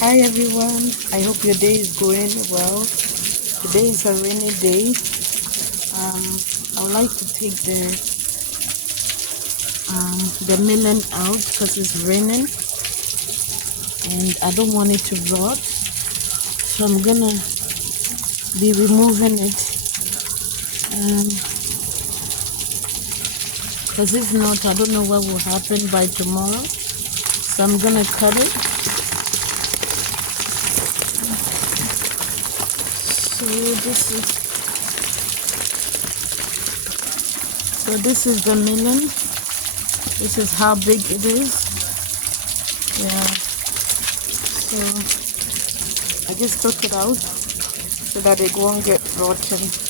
Hi everyone. I hope your day is going well. Today is a rainy day. I would like to take the melon out because it's raining and I don't want it to rot. So I'm gonna be removing it. Because if not, I don't know what will happen by tomorrow. So I'm gonna cut it. This is the melon. This is how big it is. Yeah. So I just took it out so that it won't get rotten.